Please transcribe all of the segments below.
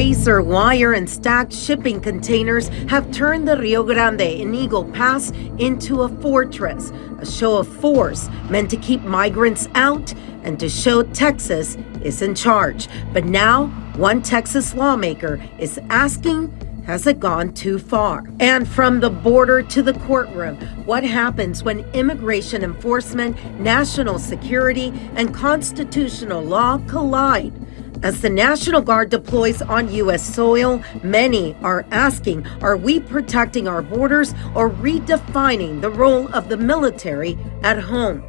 razor wire and stacked shipping containers have turned the Rio Grande in Eagle Pass into a fortress, a show of force meant to keep migrants out and to show Texas is in charge. But now, one Texas lawmaker is asking, has it gone too far? And from the border to the courtroom, what happens when immigration enforcement, national security, and constitutional law collide? As the National Guard deploys on U.S. soil, many are asking, are we protecting our borders or redefining the role of the military at home?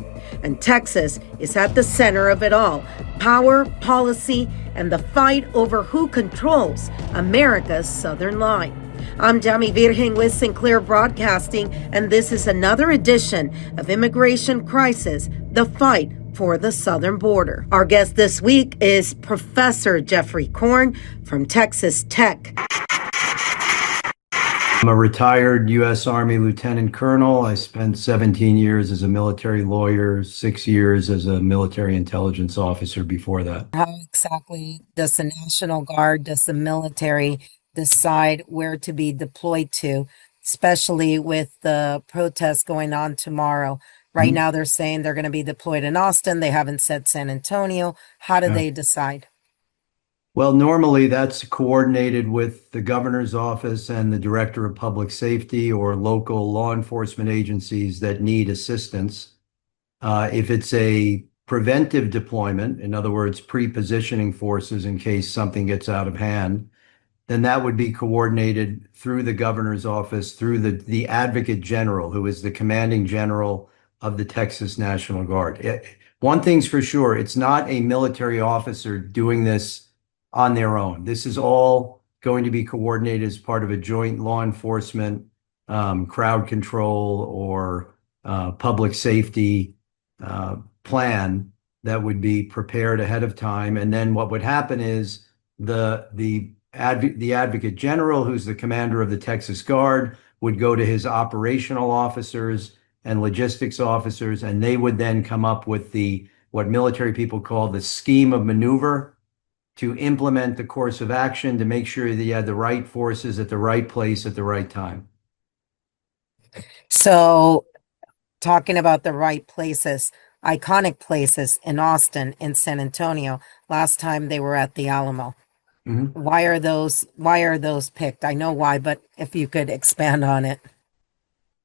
And Texas is at the center of it all: power, policy, and the fight over who controls America's southern line. I'm Yami Virgin with Sinclair Broadcasting, and this is another edition of Immigration Crisis, the fight for the southern border. Our guest this week is Professor Jeffrey Korn from Texas Tech. I'm a retired U.S. Army Lieutenant Colonel. I spent 17 years as a military lawyer, 6 years as a military intelligence officer before that. How exactly does the National Guard, does the military decide where to be deployed to, especially with the protests going on tomorrow? Right now, they're saying they're going to be deployed in Austin. They haven't said San Antonio. How do they decide? Well, normally that's coordinated with the governor's office and the director of public safety or local law enforcement agencies that need assistance. If it's a preventive deployment, in other words, pre-positioning forces in case something gets out of hand, then that would be coordinated through the governor's office, through the advocate general, who is the commanding general of the Texas National Guard. One thing's for sure, it's not a military officer doing this on their own. This is all going to be coordinated as part of a joint law enforcement, crowd control, or public safety plan that would be prepared ahead of time. And then what would happen is the advocate general, who's the commander of the Texas Guard, would go to his operational officers and logistics officers, and they would then come up with what military people call the scheme of maneuver to implement the course of action to make sure that you had the right forces at the right place at the right time. So, talking about the right places, iconic places in Austin, in San Antonio, last time they were at the Alamo. Why are those picked? I know why, but if you could expand on it.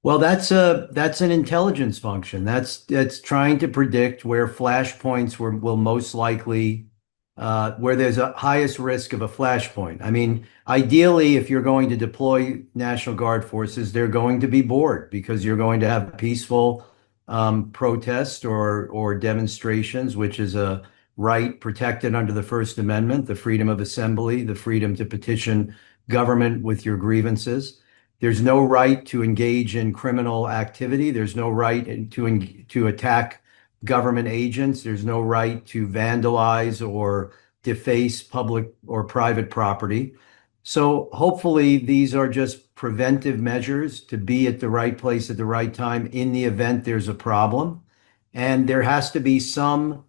Well, that's an intelligence function. That's trying to predict where flashpoints will most likely where there's a highest risk of a flashpoint. I mean, ideally, if you're going to deploy National Guard forces, they're going to be bored because you're going to have peaceful protest or demonstrations, which is a right protected under the First Amendment, the freedom of assembly, the freedom to petition government with your grievances. There's no right to engage in criminal activity. There's no right to attack government agents. There's no right to vandalize or deface public or private property. So hopefully these are just preventive measures to be at the right place at the right time in the event there's a problem. And there has to be some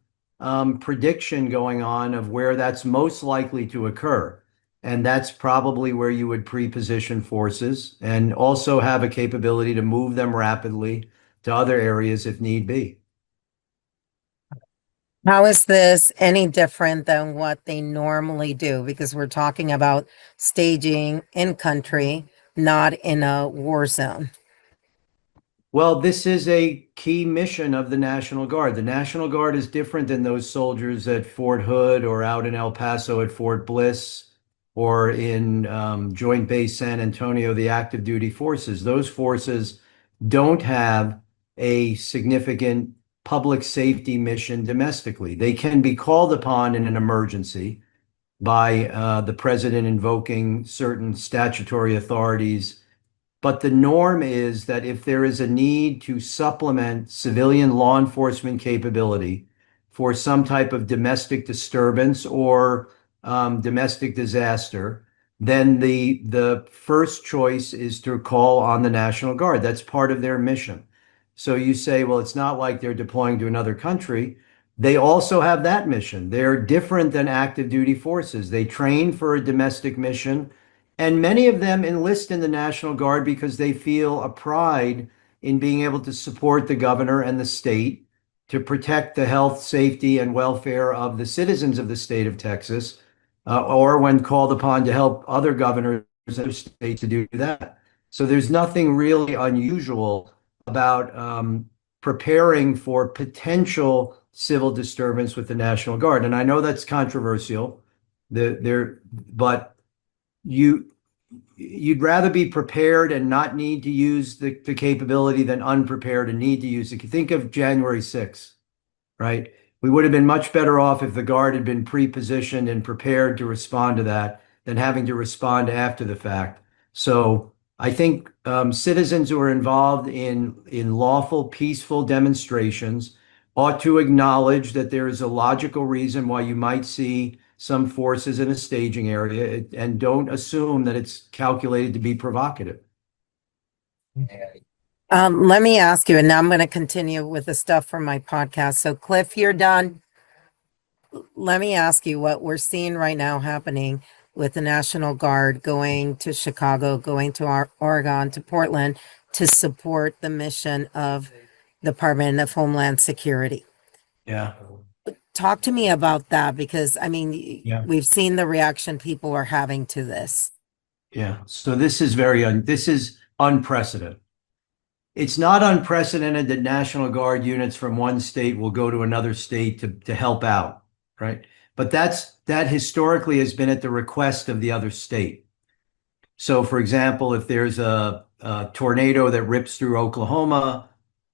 prediction going on of where that's most likely to occur. And that's probably where you would pre-position forces and also have a capability to move them rapidly to other areas if need be. How is this any different than what they normally do? Because we're talking about staging in country, not in a war zone. Well, this is a key mission of the National Guard. The National Guard is different than those soldiers at Fort Hood or out in El Paso at Fort Bliss or in Joint Base San Antonio, the active duty forces. Those forces don't have a significant public safety mission domestically. They can be called upon in an emergency by the president invoking certain statutory authorities. But the norm is that if there is a need to supplement civilian law enforcement capability for some type of domestic disturbance or domestic disaster, then the first choice is to call on the National Guard. That's part of their mission. So you say, well, it's not like they're deploying to another country. they also have that mission. They're different than active duty forces. They train for a domestic mission, and many of them enlist in the National Guard because they feel a pride in being able to support the governor and the state to protect the health, safety, and welfare of the citizens of the state of Texas, or when called upon to help other governors in other states to do that. So there's nothing really unusual about preparing for potential civil disturbance with the National Guard. And I know that's controversial. But you you'd rather be prepared and not need to use the capability than unprepared and need to use it. Think of January 6th, right? We would have been much better off if the Guard had been pre-positioned and prepared to respond to that than having to respond after the fact. So I think citizens who are involved in lawful, peaceful demonstrations ought to acknowledge that there is a logical reason why you might see some forces in a staging area, and don't assume that it's calculated to be provocative. Let me ask you, and now I'm going to continue with the stuff from my podcast. So, Cliff, you're done. Let me ask you what we're seeing right now happening with the National Guard going to Chicago, going to Oregon, to Portland to support the mission of the Department of Homeland Security. Yeah. Talk to me about that, because I mean, Yeah. we've seen the reaction people are having to this. Yeah. So this is this is unprecedented. It's not unprecedented that National Guard units from one state will go to another state to help out, right? But that historically has been at the request of the other state. So, for example, if there's a tornado that rips through Oklahoma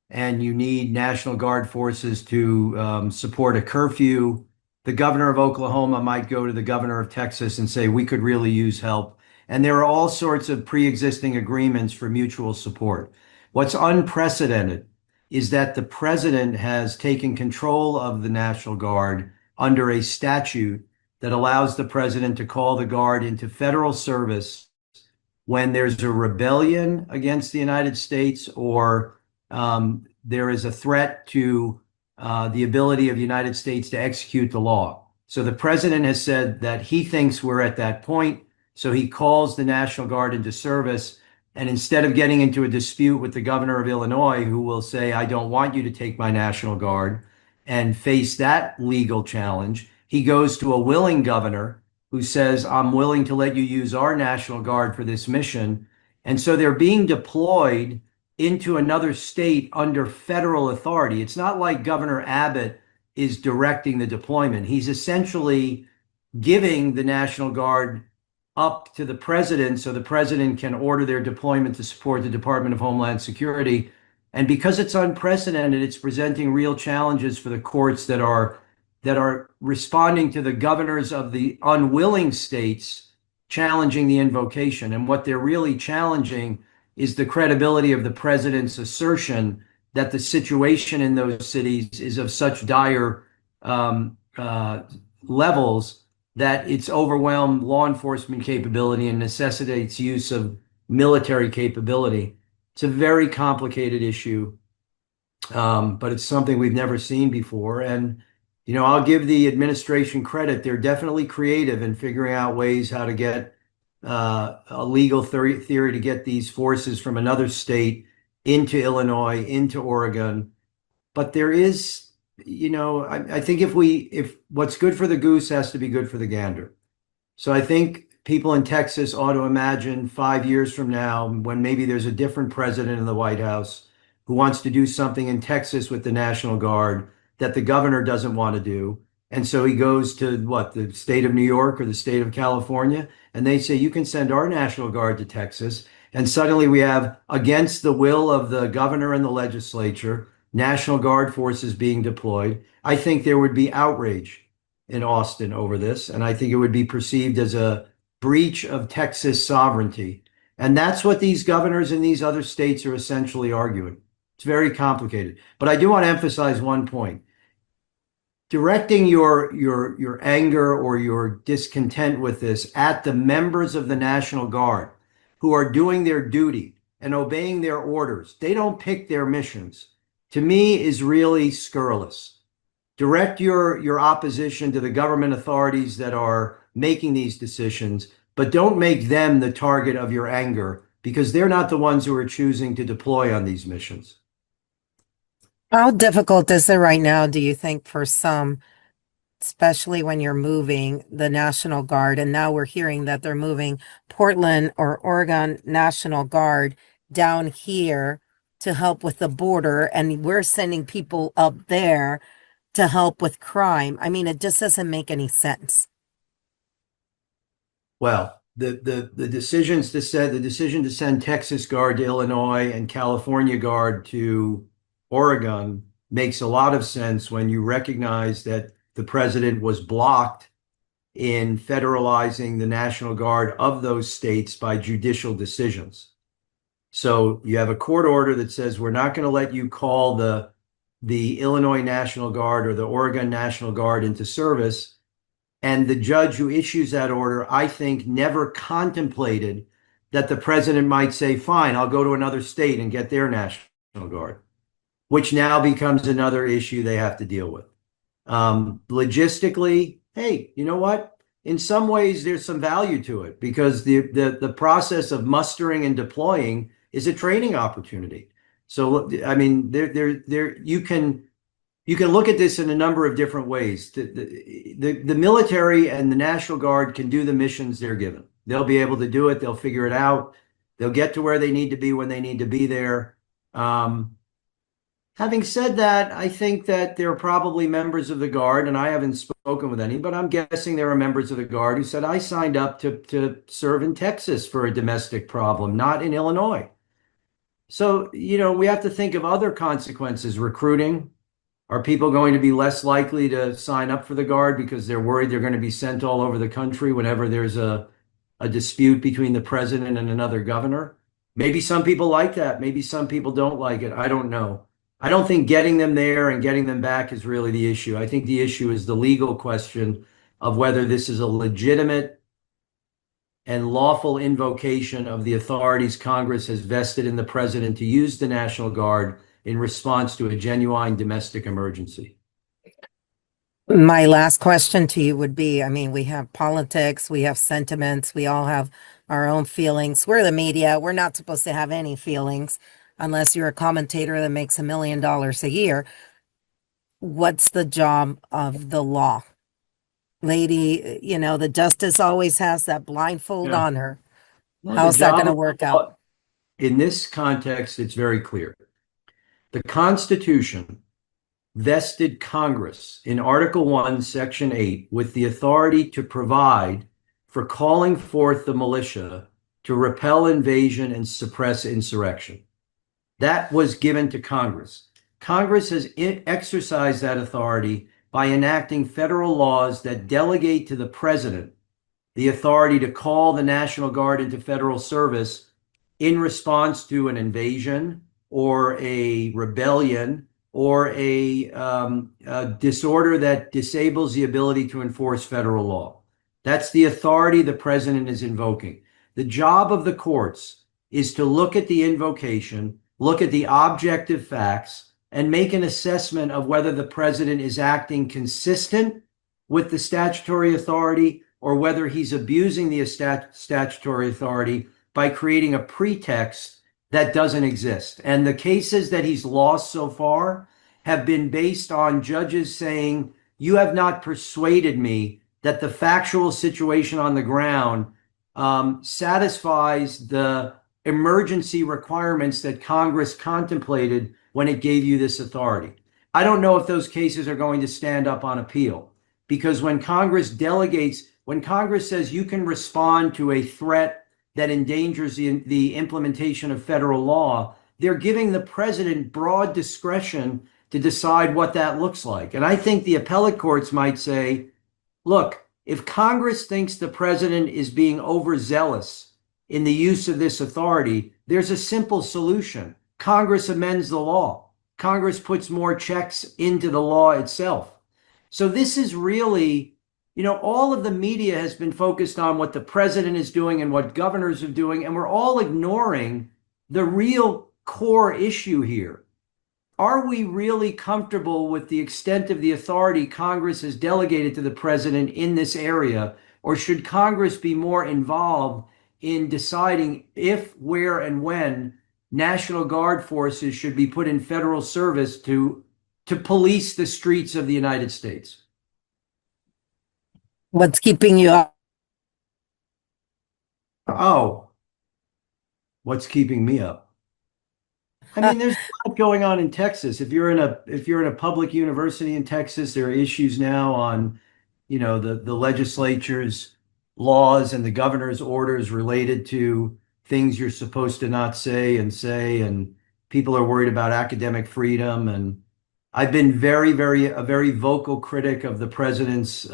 and you need National Guard forces to support a curfew, the governor of Oklahoma might go to the governor of Texas and say, we could really use help. And there are all sorts of pre-existing agreements for mutual support. What's unprecedented is that the president has taken control of the National Guard under a statute that allows the president to call the Guard into federal service when there's a rebellion against the United States, or there is a threat to the ability of the United States to execute the law. So the president has said that he thinks we're at that point. So he calls the National Guard into service. And instead of getting into a dispute with the governor of Illinois, who will say, I don't want you to take my National Guard, and face that legal challenge, he goes to a willing governor who says, I'm willing to let you use our National Guard for this mission. And so they're being deployed into another state under federal authority. It's not like Governor Abbott is directing the deployment. He's essentially giving the National Guard up to the president so the president can order their deployment to support the Department of Homeland Security. And because it's unprecedented, it's presenting real challenges for the courts that are responding to the governors of the unwilling states challenging the invocation. And what they're really challenging is the credibility of the president's assertion that the situation in those cities is of such dire levels that it's overwhelmed law enforcement capability and necessitates use of military capability. It's a very complicated issue, but it's something we've never seen before. And I'll give the administration credit. They're definitely creative in figuring out ways how to get a legal theory to get these forces from another state into Illinois, into Oregon. But there is, I think if what's good for the goose has to be good for the gander. So I think people in Texas ought to imagine 5 years from now, when maybe there's a different president in the White House who wants to do something in Texas with the National Guard that the governor doesn't want to do. And so he goes to the state of New York or the state of California, and they say, you can send our National Guard to Texas. And suddenly we have, against the will of the governor and the legislature, National Guard forces being deployed. I think there would be outrage in Austin over this, and I think it would be perceived as a breach of Texas sovereignty. And that's what these governors in these other states are essentially arguing. It's very complicated. But I do want to emphasize one point. Directing your anger or your discontent with this at the members of the National Guard who are doing their duty and obeying their orders, they don't pick their missions, to me is really scurrilous. direct your opposition to the government authorities that are making these decisions, but don't make them the target of your anger because they're not the ones who are choosing to deploy on these missions. How difficult is it right now, do you think, for some, especially when you're moving the National Guard? And now we're hearing that they're moving Portland or Oregon National Guard down here to help with the border, and we're sending people up there to help with crime. I mean, it just doesn't make any sense. Well, the decisions to send the decision to send Texas Guard to Illinois and California Guard to Oregon makes a lot of sense when you recognize that the president was blocked in federalizing the National Guard of those states by judicial decisions. So you have a court order that says we're not going to let you call the Illinois National Guard or the Oregon National Guard into service. And the judge who issues that order, I think, never contemplated that the president might say, fine, I'll go to another state and get their National Guard, which now becomes another issue they have to deal with. Logistically, hey, you know what? In some ways, there's some value to it because the process of mustering and deploying is a training opportunity. So, I mean, you can look at this in a number of different ways. The military and the National Guard can do the missions they're given. They'll be able to do it. They'll figure it out. They'll get to where they need to be when they need to be there. Having said that, I think that there are probably members of the Guard, and I haven't spoken with any, but I'm guessing there are members of the Guard who said, I signed up to serve in Texas for a domestic problem, not in Illinois. So, we have to think of other consequences. Recruiting. Are people going to be less likely to sign up for the Guard because they're worried they're going to be sent all over the country whenever there's a dispute between the president and another governor? Maybe some people like that. Maybe some people don't like it. I don't know. I don't think getting them there and getting them back is really the issue. I think the issue is the legal question of whether this is a legitimate and lawful invocation of the authorities Congress has vested in the president to use the National Guard in response to a genuine domestic emergency. My last question to you would be, I mean, we have politics, we have sentiments, we all have our own feelings. We're the media. We're not supposed to have any feelings unless you're a commentator that makes $1 million a year. What's the job of the law? Lady, the justice always has that blindfold on her. Well, how's that going to work out? In this context, it's very clear. The Constitution vested Congress in Article 1, Section 8 with the authority to provide for calling forth the militia to repel invasion and suppress insurrection. That was given to Congress. Congress has exercised that authority by enacting federal laws that delegate to the president the authority to call the National Guard into federal service in response to an invasion or a rebellion or a disorder that disables the ability to enforce federal law. That's the authority the president is invoking. The job of the courts is to look at the invocation, look at the objective facts, and make an assessment of whether the president is acting consistent with the statutory authority or whether he's abusing the statutory authority by creating a pretext that doesn't exist. And the cases that he's lost so far have been based on judges saying, you have not persuaded me that the factual situation on the ground satisfies the emergency requirements that Congress contemplated when it gave you this authority. I don't know if those cases are going to stand up on appeal, because when Congress delegates, when Congress says you can respond to a threat that endangers the implementation of federal law, they're giving the president broad discretion to decide what that looks like. And I think the appellate courts might say, look, if Congress thinks the president is being overzealous in the use of this authority, there's a simple solution. Congress amends the law. Congress puts more checks into the law itself. So this is really, all of the media has been focused on what the president is doing and what governors are doing, and we're all ignoring the real core issue here. are we really comfortable with the extent of the authority Congress has delegated to the president in this area? Or should Congress be more involved in deciding if, where, and when National Guard forces should be put in federal service to police the streets of the United States? What's keeping you up? Oh, what's keeping me up? I mean, there's a lot going on in Texas. If you're in a public university in Texas, there are issues now on, the legislature's laws and the governor's orders related to things you're supposed to not say, and people are worried about academic freedom. And I've been a very vocal critic of the president's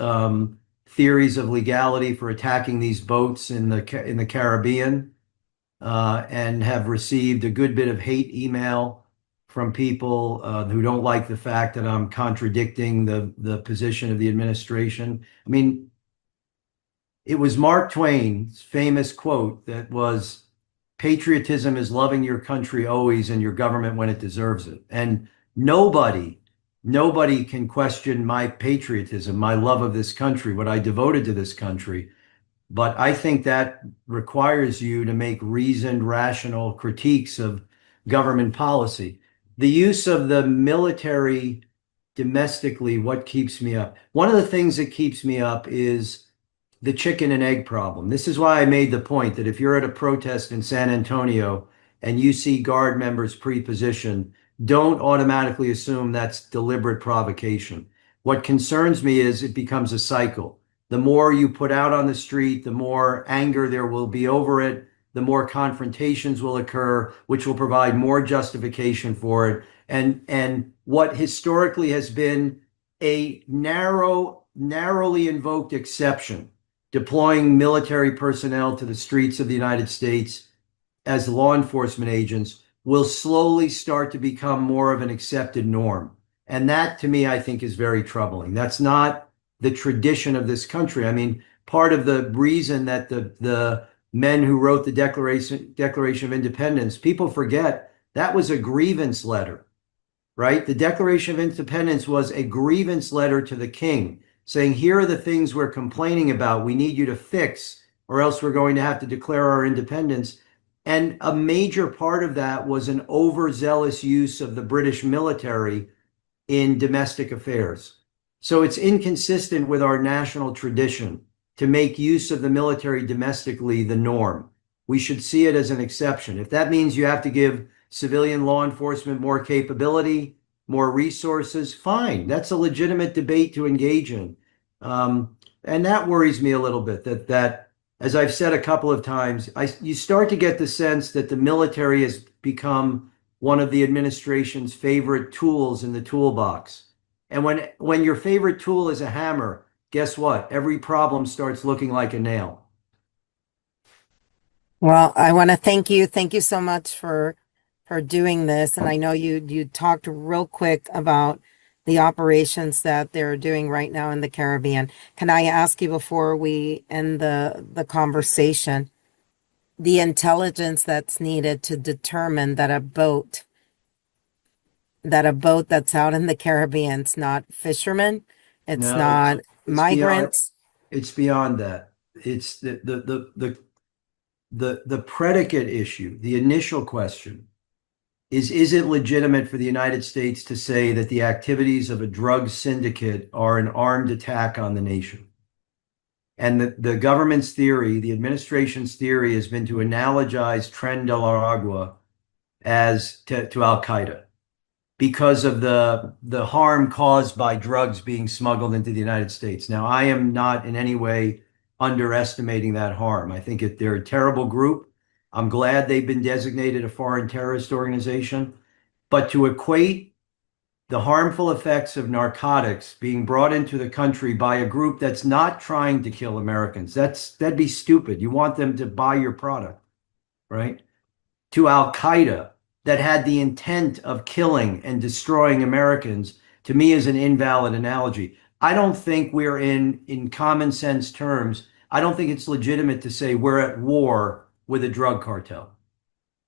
theories of legality for attacking these boats in the Caribbean, and have received a good bit of hate email from people who don't like the fact that I'm contradicting the position of the administration. I mean, it was Mark Twain's famous quote that was, patriotism is loving your country always and your government when it deserves it. And nobody can question my patriotism, my love of this country, what I devoted to this country. But I think that requires you to make reasoned, rational critiques of government policy. The use of the military domestically, what keeps me up? One of the things that keeps me up is the chicken and egg problem. This is why I made the point that if you're at a protest in San Antonio and you see guard members pre-positioned, don't automatically assume that's deliberate provocation. What concerns me is it becomes a cycle. The more you put out on the street, the more anger there will be over it, the more confrontations will occur, which will provide more justification for it. And what historically has been a narrowly invoked exception, deploying military personnel to the streets of the United States as law enforcement agents, will slowly start to become more of an accepted norm. And that, to me, I think is very troubling. That's not the tradition of this country. I mean, part of the reason that the men who wrote the Declaration of Independence, people forget that was a grievance letter, right? The Declaration of Independence was a grievance letter to the king saying, here are the things we're complaining about. We need you to fix, or else we're going to have to declare our independence. And a major part of that was an overzealous use of the British military in domestic affairs. So it's inconsistent with our national tradition to make use of the military domestically the norm. We should see it as an exception. If that means you have to give civilian law enforcement more capability, more resources, fine. That's a legitimate debate to engage in. And that worries me a little bit, that as I've said a couple of times, you start to get the sense that the military has become one of the administration's favorite tools in the toolbox. And when your favorite tool is a hammer, guess what? Every problem starts looking like a nail. Well, I want to thank you. Thank you so much for doing this. And I know you talked real quick about the operations that they're doing right now in the Caribbean. Can I ask you before we end the conversation, the intelligence that's needed to determine that a boat that's out in the Caribbean, it's not fishermen, it's No, it's not it's beyond migrants. it's beyond that. It's the predicate issue, the initial question is it legitimate for the United States to say that the activities of a drug syndicate are an armed attack on the nation? And the government's theory, the administration's theory has been to analogize Tren de la Agua as to Al Qaeda because of the harm caused by drugs being smuggled into the United States. Now, I am not in any way underestimating that harm. I think they're a terrible group. I'm glad they've been designated a foreign terrorist organization. But to equate the harmful effects of narcotics being brought into the country by a group that's not trying to kill Americans, that'd be stupid. You want them to buy your product, right? To Al Qaeda that had the intent of killing and destroying Americans, to me is an invalid analogy. I don't think we're in common sense terms. I don't think it's legitimate to say we're at war with a drug cartel.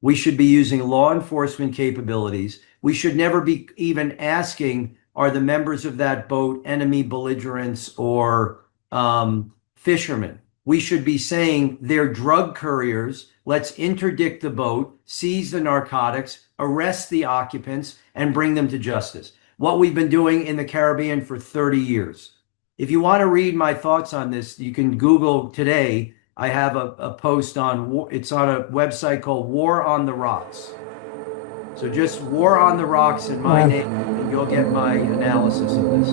We should be using law enforcement capabilities. We should never be even asking, are the members of that boat enemy belligerents or fishermen? We should be saying they're drug couriers. Let's interdict the boat, seize the narcotics, arrest the occupants, and bring them to justice. What we've been doing in the Caribbean for 30 years. If you want to read my thoughts on this, you can Google today. I have a post on, it's on a website called War on the Rocks. So just War on the Rocks in my name, and you'll get my analysis of this.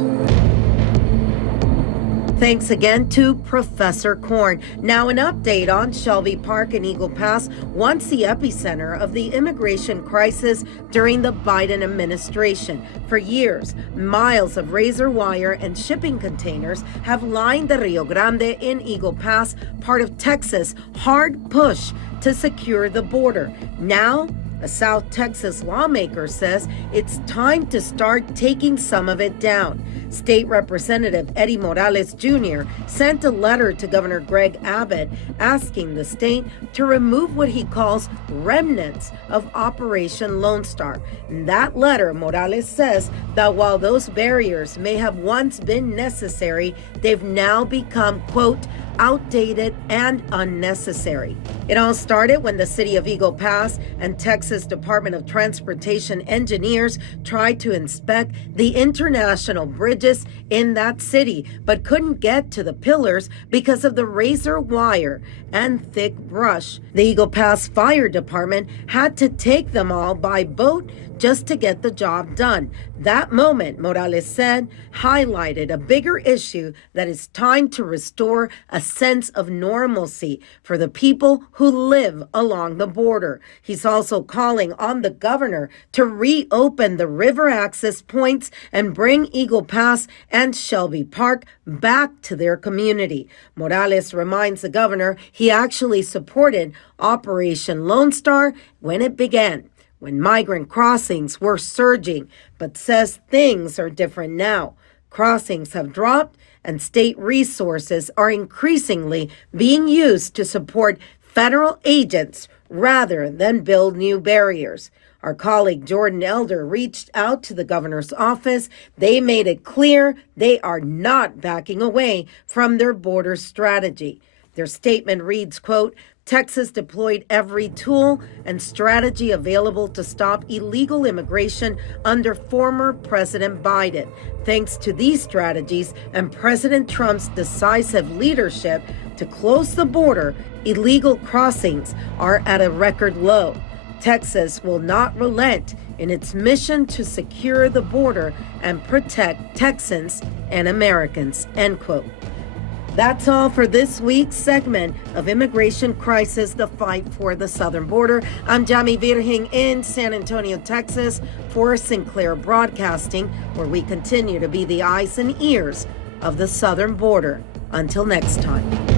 Thanks again to Professor Korn. Now an update on Shelby Park and Eagle Pass, once the epicenter of the immigration crisis during the Biden administration. For years, miles of razor wire and shipping containers have lined the Rio Grande in Eagle Pass, part of Texas' hard push to secure the border. Now, a South Texas lawmaker says it's time to start taking some of it down. State Representative Eddie Morales Jr. sent a letter to Governor Greg Abbott asking the state to remove what he calls remnants of Operation Lone Star. In that letter, Morales says that while those barriers may have once been necessary, they've now become, quote, outdated and unnecessary. It all started when the city of Eagle Pass and Texas Department of Transportation engineers tried to inspect the international bridges in that city, but couldn't get to the pillars because of the razor wire and thick brush. The Eagle Pass Fire Department had to take them all by boat just to get the job done. That moment, Morales said, highlighted a bigger issue that it's time to restore a sense of normalcy for the people who live along the border. He's also calling on the governor to reopen the river access points and bring Eagle Pass and Shelby Park back to their community. Morales reminds the governor he actually supported Operation Lone Star when it began, when migrant crossings were surging, but says things are different now. Crossings have dropped, and state resources are increasingly being used to support federal agents rather than build new barriers. Our colleague Jordan Elder reached out to the governor's office. They made it clear they are not backing away from their border strategy. Their statement reads, quote, Texas deployed every tool and strategy available to stop illegal immigration under former President Biden. Thanks to these strategies and President Trump's decisive leadership to close the border, illegal crossings are at a record low. Texas will not relent in its mission to secure the border and protect Texans and Americans, end quote. That's all for this week's segment of Immigration Crisis, the Fight for the Southern Border. I'm Yami Virgin in San Antonio, Texas, for Sinclair Broadcasting, where we continue to be the eyes and ears of the southern border. Until next time.